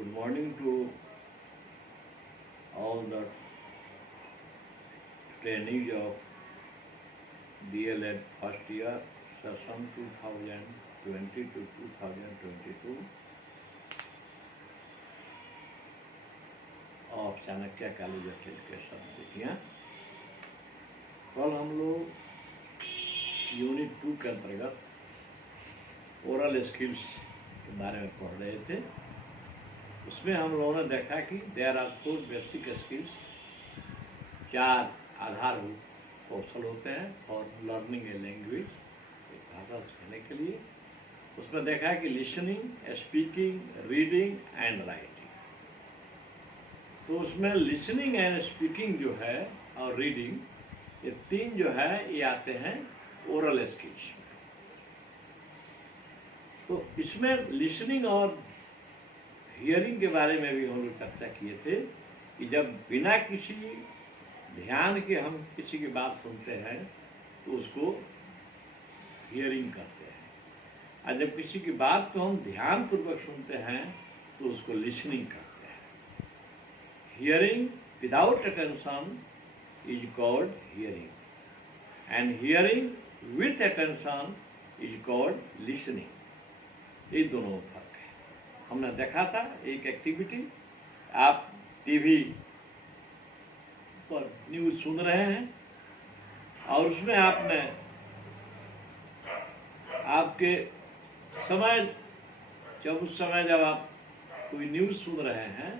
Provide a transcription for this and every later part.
Good morning to all the trainees of DLED first year session 2020 to 2022 of Chanakya college of education. देखिए, कल हम लोग unit 2 के अंतर्गत ओरल स्किल्स के बारे में पढ़ रहे थे। उसमें हम लोगों ने देखा कि देयर आर 4 बेसिक स्किल्स, 4 आधारभूत कौशल होते हैं फॉर लर्निंग ए लैंग्वेज, एक भाषा सीखने के लिए। उसमें देखा कि listening, speaking, reading and writing. तो उसमें लिसनिंग एंड स्पीकिंग जो है और रीडिंग, ये 3 जो है ये आते हैं ओरल स्किल्स में। तो इसमें लिसनिंग और हियरिंग के बारे में भी हम लोग चर्चा किए थे कि जब बिना किसी ध्यान के हम किसी की बात सुनते हैं तो उसको हियरिंग करते हैं, और जब किसी की बात को हम ध्यानपूर्वक सुनते हैं तो उसको लिसनिंग करते हैं। Hearing without attention is called hearing and hearing with attention is called listening. ये दोनों फर्क है। हमने देखा था एक एक्टिविटी, आप टीवी पर न्यूज़ सुन रहे हैं और उसमें आपने आपके समय उस समय जब आप कोई न्यूज़ सुन रहे हैं,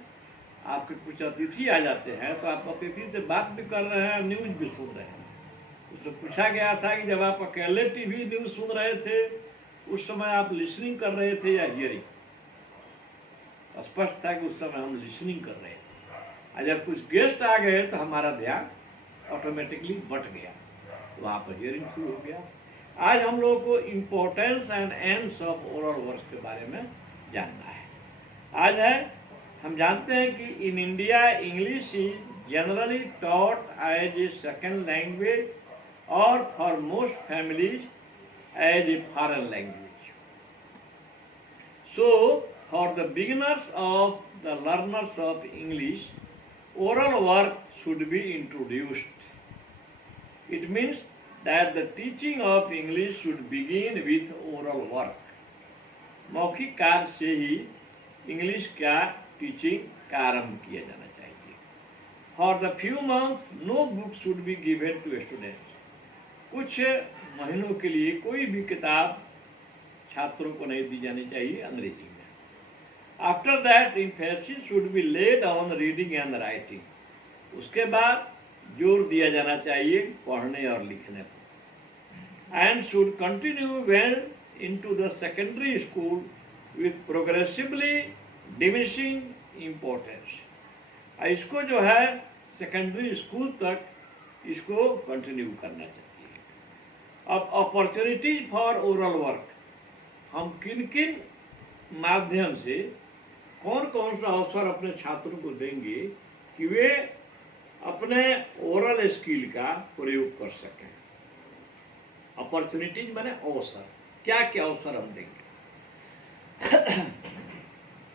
आपके कुछ अतिथि आ जाते हैं तो आप अतिथि से बात भी कर रहे हैं, न्यूज़ भी सुन रहे हैं। उसमें पूछा गया था कि जब आप अकेले टीवी न्यूज़ सुन रहे थे उस समय आप लिसनिंग कर रहे थे या हियरिंग। स्पष्ट था कि उस समय हम लिसनिंग कर रहे थे, और जब कुछ गेस्ट आ गए तो हमारा ध्यान ऑटोमेटिकली बट गया, तो वहाँ पर हियरिंग शुरू हो गया। आज हम लोगों को importance and ends of oral words के बारे में जानना है। आज है, हम जानते हैं कि in India English is generally taught as a second language और for most families as a foreign language. So for the beginners of the learners of English, oral work should be introduced. It means that the teaching of English should begin with oral work. मौखिक कार्य से ही English का teaching का आरंभ किया जाना चाहिए। For the few months, no book should be given to students. कुछ महीनों के लिए कोई भी किताब छात्रों को नहीं दी जानी चाहिए अंग्रेजी में। After that, emphasis should be laid on reading and writing. उसके बाद जोर दिया जाना चाहिए पढ़ने और लिखने पर। And should continue well into the secondary school with progressively diminishing importance. इसको जो है सेकेंडरी स्कूल तक इसको कंटिन्यू करना चाहिए। अब अपॉर्चुनिटीज फॉर ओरल वर्क, हम किन किन माध्यम से कौन कौन सा अवसर अपने छात्रों को देंगे कि वे अपने ओरल स्किल का प्रयोग कर सकें। अपॉर्चुनिटीज माने अवसर, क्या क्या अवसर हम देंगे।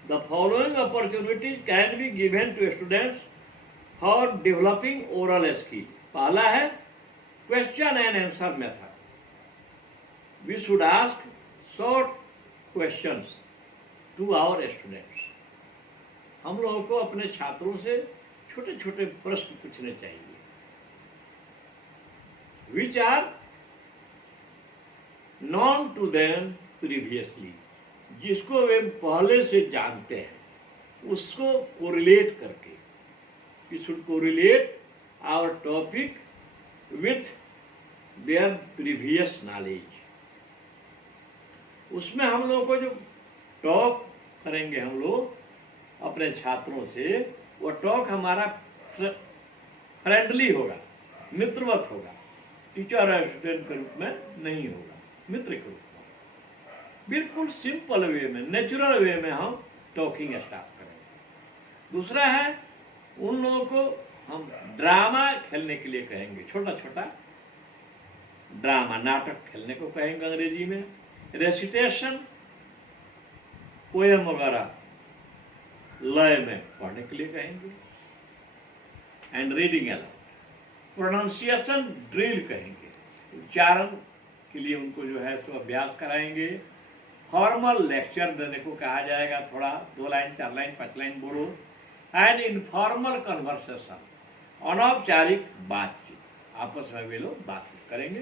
The following opportunities can be given to students for developing oral skill. पहला है question and answer method. We should ask short questions to our students. हम लोगों को अपने छात्रों से छोटे छोटे प्रश्न पूछने चाहिए, which are known to them previously, जिसको वे पहले से जानते हैं, उसको कोरिलेट करके। We should correlate our topic with their previous knowledge. उसमें हम लोगों को जो टॉक करेंगे हम लोग अपने छात्रों से, वो टॉक हमारा फ्रेंडली होगा, मित्रवत होगा, टीचर और स्टूडेंट के रूप में नहीं होगा, मित्र के रूप में। बिल्कुल सिंपल वे में, नेचुरल वे में हम टॉकिंग स्टार्ट करेंगे। दूसरा है, उन लोगों को हम ड्रामा खेलने के लिए कहेंगे, छोटा छोटा ड्रामा, नाटक खेलने को कहेंगे अंग्रेजी में। रेसिटेशन, पोएम वगैरह लय में पढ़ने के लिए कहेंगे। And reading allowed. Pronunciation drill कहेंगे, उच्चारण के लिए उनको जो है सो अभ्यास कराएंगे। फॉर्मल लेक्चर देने को कहा जाएगा, थोड़ा 2 लाइन 4 लाइन 5 लाइन बोलो। एंड इनफॉर्मल कन्वर्सेशन, अनौपचारिक बातचीत, आपस में वे लोग बातचीत करेंगे।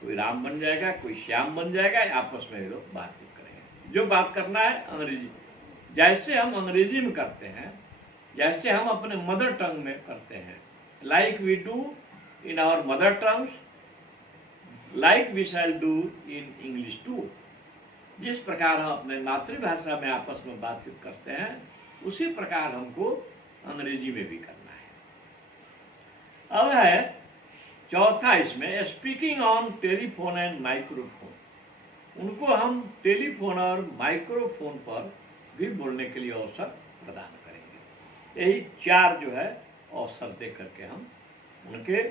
कोई राम बन जाएगा, कोई श्याम बन जाएगा, आपस में वे लोग बातचीत करेंगे। जो बात करना है अंग्रेजी, जैसे हम अंग्रेजी में करते हैं, जैसे हम अपने मदर टंग में करते हैं, like we do in our mother tongues, like we shall do in English too. जिस प्रकार हम अपने मातृभाषा में आपस में बातचीत करते हैं, उसी प्रकार हमको अंग्रेजी में भी करना है। अब है चौथा इसमें, speaking on telephone and microphone. उनको हम टेलीफोन और माइक्रोफोन पर भी बोलने के लिए अवसर प्रदान करेंगे। यही 4 जो है अवसर दे करके हम उनके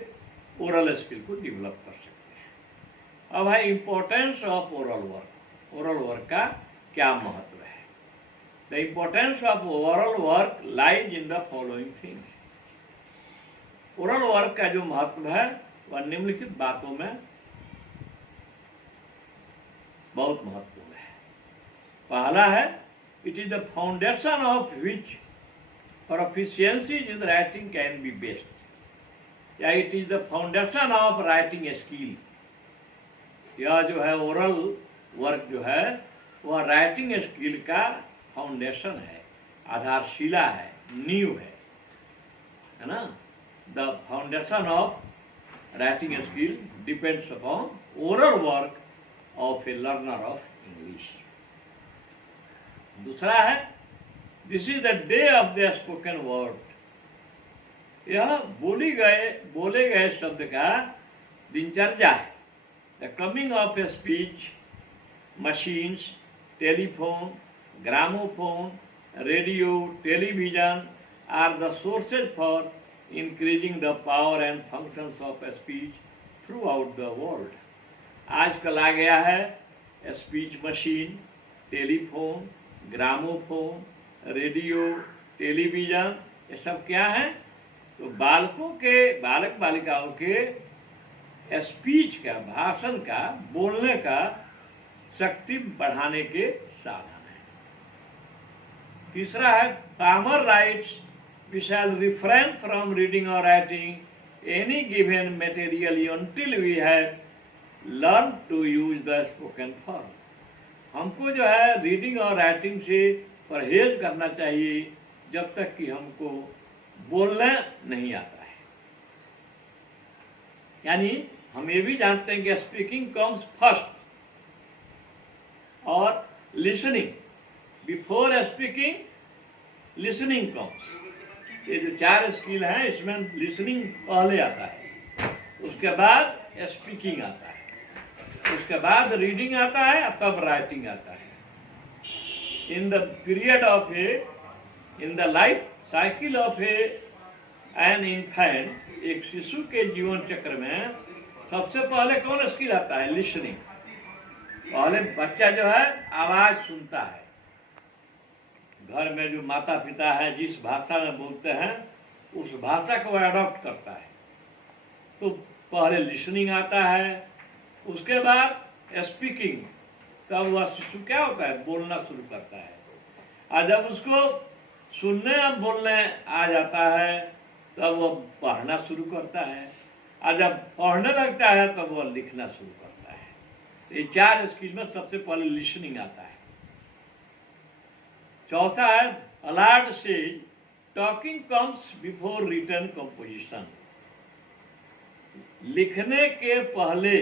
ओरल स्किल को डेवलप कर सकते हैं। अब है importance of oral work. Oral work का क्या महत्व है? The importance of oral work lies in the following things. Oral work का जो महत्व है वह निम्नलिखित बातों में बहुत महत्वपूर्ण है। पहला है, it is the foundation of which proficiencies in writing can be based, या it is the foundation of writing skill. यह जो है ओरल वर्क जो है वह राइटिंग स्किल का फाउंडेशन है, आधारशिला है, नींव है ना। The foundation of writing skill depends upon oral work of a learner of English. दूसरा है, this is the day of the spoken word. यह बोले गए शब्द का दिनचर्या है। The coming of a speech, machines, telephone, gramophone, radio, television are the sources for increasing the power and functions of speech throughout the world. आजकल आ गया है speech machine, telephone, gramophone, radio, television, ये सब क्या है? तो बालक बालिकाओं के स्पीच का, भाषण का, बोलने का शक्ति बढ़ाने के साधन है। तीसरा है, former rights we shall refrain from reading और writing any given material until we have learned to use the spoken form। हमको जो है रीडिंग और राइटिंग से परहेज करना चाहिए जब तक कि हमको बोलना नहीं आता है। यानी हम ये भी जानते हैं कि स्पीकिंग कम्स फर्स्ट और listening, before speaking listening comes. ये जो 4 स्किल हैं इसमें लिसनिंग पहले आता है, उसके बाद स्पीकिंग आता है, उसके बाद रीडिंग आता है, तब राइटिंग आता है। In the period of in the life cycle of an infant, एक शिशु के जीवन चक्र में सबसे पहले कौन स्किल आता है? लिसनिंग। पहले बच्चा जो है आवाज सुनता है, घर में जो माता पिता है जिस भाषा में बोलते हैं उस भाषा को अडॉप्ट करता है, तो पहले लिसनिंग आता है, उसके बाद स्पीकिंग, तब वह शिशु क्या होता है? बोलना शुरू करता है। और जब उसको सुनने और बोलने आ जाता है तब वह पढ़ना शुरू करता है, और जब पढ़ने लगता है तब वह लिखना शुरू करता है। तो ये 4 स्किल में सबसे पहले लिसनिंग आता है। चौथा है, Allard says talking comes before written composition. लिखने के पहले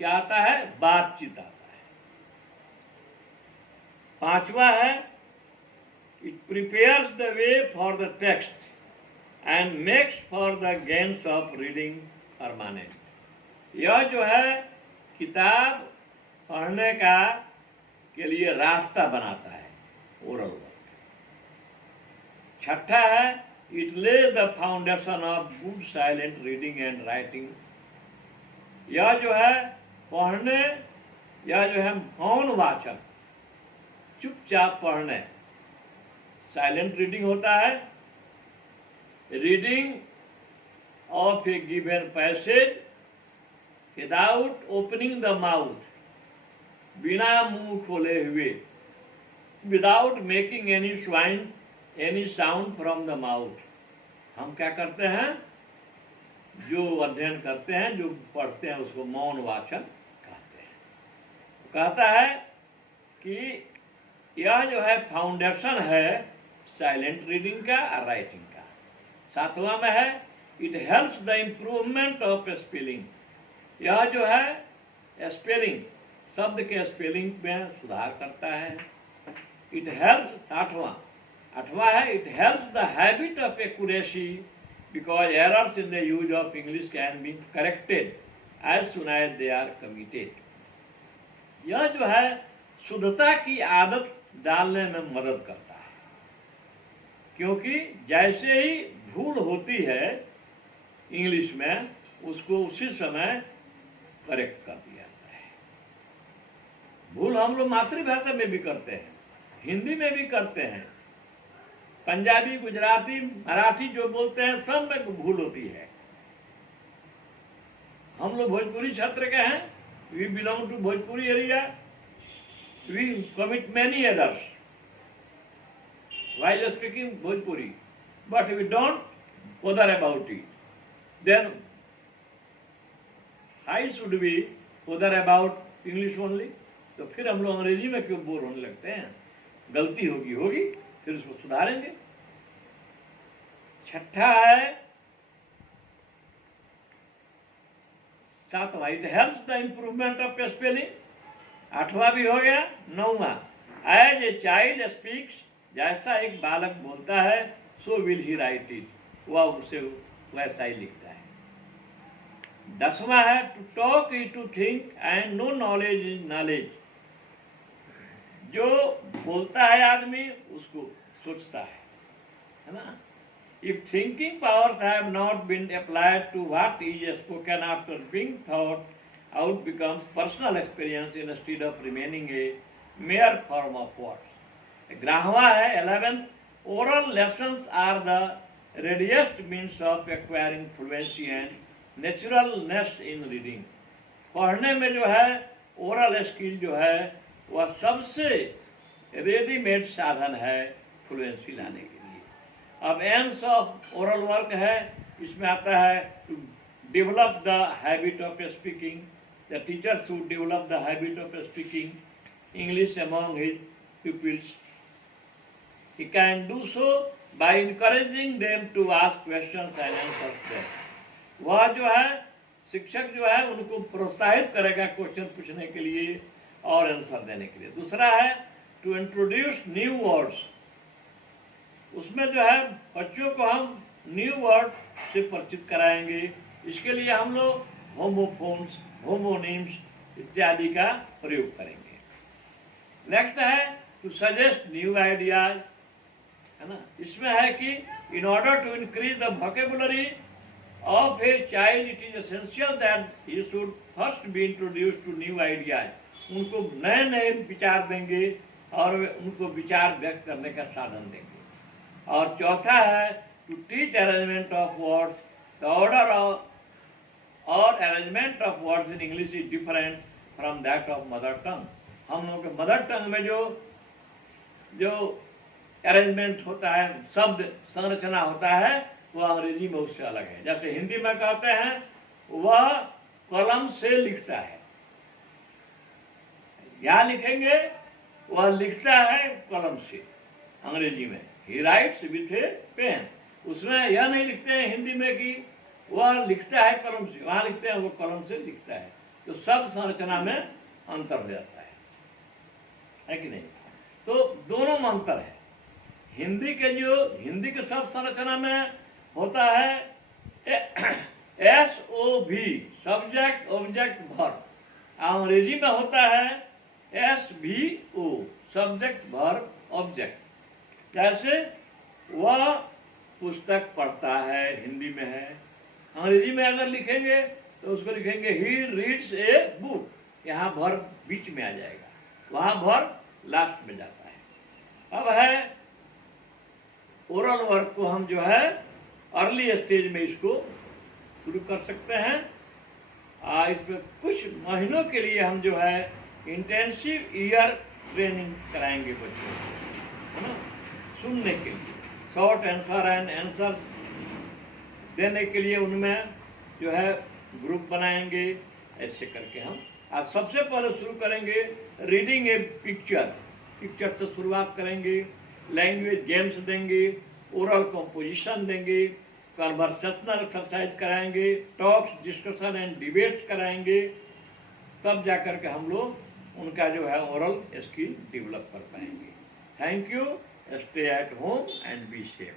क्या आता है? बातचीत आता है। पांचवा है, it prepares the way for the text and makes for the gains of reading permanent. यह जो है किताब पढ़ने का के लिए रास्ता बनाता है, ओरल वर्क। छठा है, it Lay's the foundation of good silent reading and writing. यह जो है पढ़ने, यह जो है मौन वाचन, चुपचाप पढ़ने, साइलेंट रीडिंग होता है reading of A given passage without opening the mouth, बिना मुंह खोले हुए, without making any sound from the mouth. हम क्या करते हैं, जो अध्ययन करते हैं, जो पढ़ते हैं, उसको मौन वाचन कहते हैं। कहता है कि यह जो है फाउंडेशन है साइलेंट रीडिंग का और राइटिंग का। सातवां में है it helps the improvement of spelling. यह जो है स्पेलिंग, शब्द के स्पेलिंग में सुधार करता है। इट हेल्प्स, आठवां है it helps the habit of accuracy because errors in the use of English can be corrected as soon as they are committed. यह जो है शुद्धता की आदत डालने में मदद करता है, क्योंकि जैसे ही भूल होती है इंग्लिश में, उसको उसी समय करेक्ट कर दिया जाता है। भूल हम लोग मातृभाषा में भी करते हैं, हिंदी में भी करते हैं, पंजाबी, गुजराती, मराठी जो बोलते हैं सब में भूल होती है। हम लोग भोजपुरी क्षेत्र के हैं, we belong to Bhojpuri area, we commit many errors while speaking Bhojpuri, but we don't bother about it. Then I should be bother about English only? तो फिर हम लोग अंग्रेजी में क्यों बोर होने लगते हैं? गलती होगी, फिर उसको सुधारेंगे। छठा है सातवां it helps the improvement of spelling. आठवां भी हो गया। नौवां एज ए चाइल्ड स्पीक्स, जैसा एक बालक बोलता है so will he write it, वह उसे वैसा ही लिखता है। 10वां है to talk is to think and know knowledge is knowledge. जो बोलता है आदमी उसको सोचता है ना। If thinking powers have not been applied to what is spoken after being thought out becomes personal experience instead of remaining a mere form of words. 11वां है 11th, oral lessons are the readiest means of acquiring fluency and naturalness in reading. पढ़ने में जो है oral skill जो है वह सबसे रेडीमेड साधन है फ्लुएंसी लाने के लिए। अब एम्स ऑफ ओरल वर्क है, इसमें आता है to develop the habit of speaking, the teacher should develop the habit of speaking English among his pupils. He can do so by encouraging them to ask questions and answer them. वह जो है शिक्षक जो है उनको प्रोत्साहित करेगा question पूछने के लिए और आंसर देने के लिए। दूसरा है टू इंट्रोड्यूस न्यू वर्ड्स। उसमें जो है बच्चों को हम न्यू वर्ड से परिचित कराएंगे। इसके लिए हम लोग होमोफोन्स, होमोनिम्स इत्यादि का प्रयोग करेंगे। नेक्स्ट है टू सजेस्ट न्यू आइडियाज, है ना। इसमें है कि in order to increase the vocabulary of a child it is essential that he should first be introduced to new ideas. उनको नए नए विचार देंगे और उनको विचार व्यक्त करने का साधन देंगे। और चौथा है to teach arrangement of words. The order और arrangement of words in English is different from that of mother tongue. हम लोग के मदर टंग में जो अरेंजमेंट होता है, शब्द संरचना होता है, वह अंग्रेजी में उससे अलग है। जैसे हिंदी में कहते हैं वह कलम से लिखता है, यहाँ लिखेंगे वह लिखता है कलम से। अंग्रेजी में ही राइट्स विथ ए पेन। उसमें यह नहीं लिखते हैं हिंदी में कि वह लिखता है कलम से, वहाँ लिखते हैं वो कलम से लिखता है। तो शब्द संरचना में अंतर हो जाता है कि नहीं। तो दोनों में अंतर है। हिंदी के शब्द संरचना में होता है SOV, सब्जेक्ट ऑब्जेक्ट वर्ब। अंग्रेजी में होता है SVO, सब्जेक्ट वर्ब ऑब्जेक्ट। जैसे वह पुस्तक पढ़ता है, हिंदी में है। अंग्रेजी में अगर लिखेंगे तो उसको लिखेंगे ही रीड्स ए बुक, यहाँ वर्ब बीच में आ जाएगा, वहाँ वर्ब लास्ट में जाता है। अब है ओरल वर्क को हम जो है अर्ली स्टेज में इसको शुरू कर सकते हैं। इसमें कुछ महीनों के लिए हम जो है इंटेंसिव ईयर ट्रेनिंग कराएंगे बच्चों को, है ना, सुनने के लिए, शॉर्ट आंसर एंड आंसर्स देने के लिए उनमें जो है ग्रुप बनाएंगे। ऐसे करके हम आज सबसे पहले शुरू करेंगे रीडिंग ए पिक्चर से शुरुआत करेंगे, लैंग्वेज गेम्स देंगे, ओरल कंपोजिशन देंगे, कन्वर्सेशनल एक्सरसाइज कराएंगे, टॉक्स डिस्कशन एंड डिबेट्स कराएंगे, तब जाकर के हम लोग उनका जो है ओरल स्किल डेवलप कर पाएंगे। Thank you, stay at home and be safe.